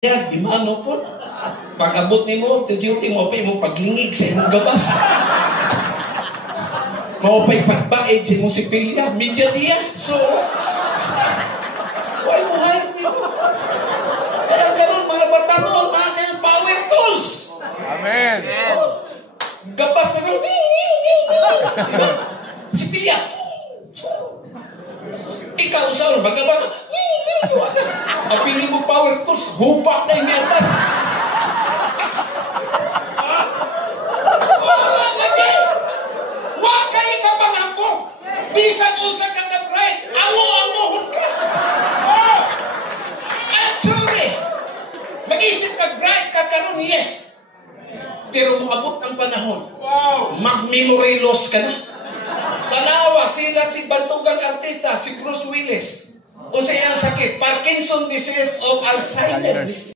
Yan, imano po. Pag-abot ni mo, duty mo pa yung paglingig sa imong gabas. Mao pa'y pagbaid sa imong sipilya. Media diya. So, why mo hayag niyo? Kaya ganun mga batanon, mga power tools. Amen. Gabas na ganun. Sipilya. Ikaw sa magabas. Apili mo power tools, hupak na yung metal. Wala lagi! Huwag kayo ka pangambong! Bisan unsa ka ka-bright, amo-amohon ka! I'm sorry! Mag-isip ka bright ka karon, yes! Pero maabot ang panahon, mag-memory loss ka na. Tanawa sila si bantugang artista, si Bruce Willis. O sa iyang sakit, Parkinson disease of Alzheimer's.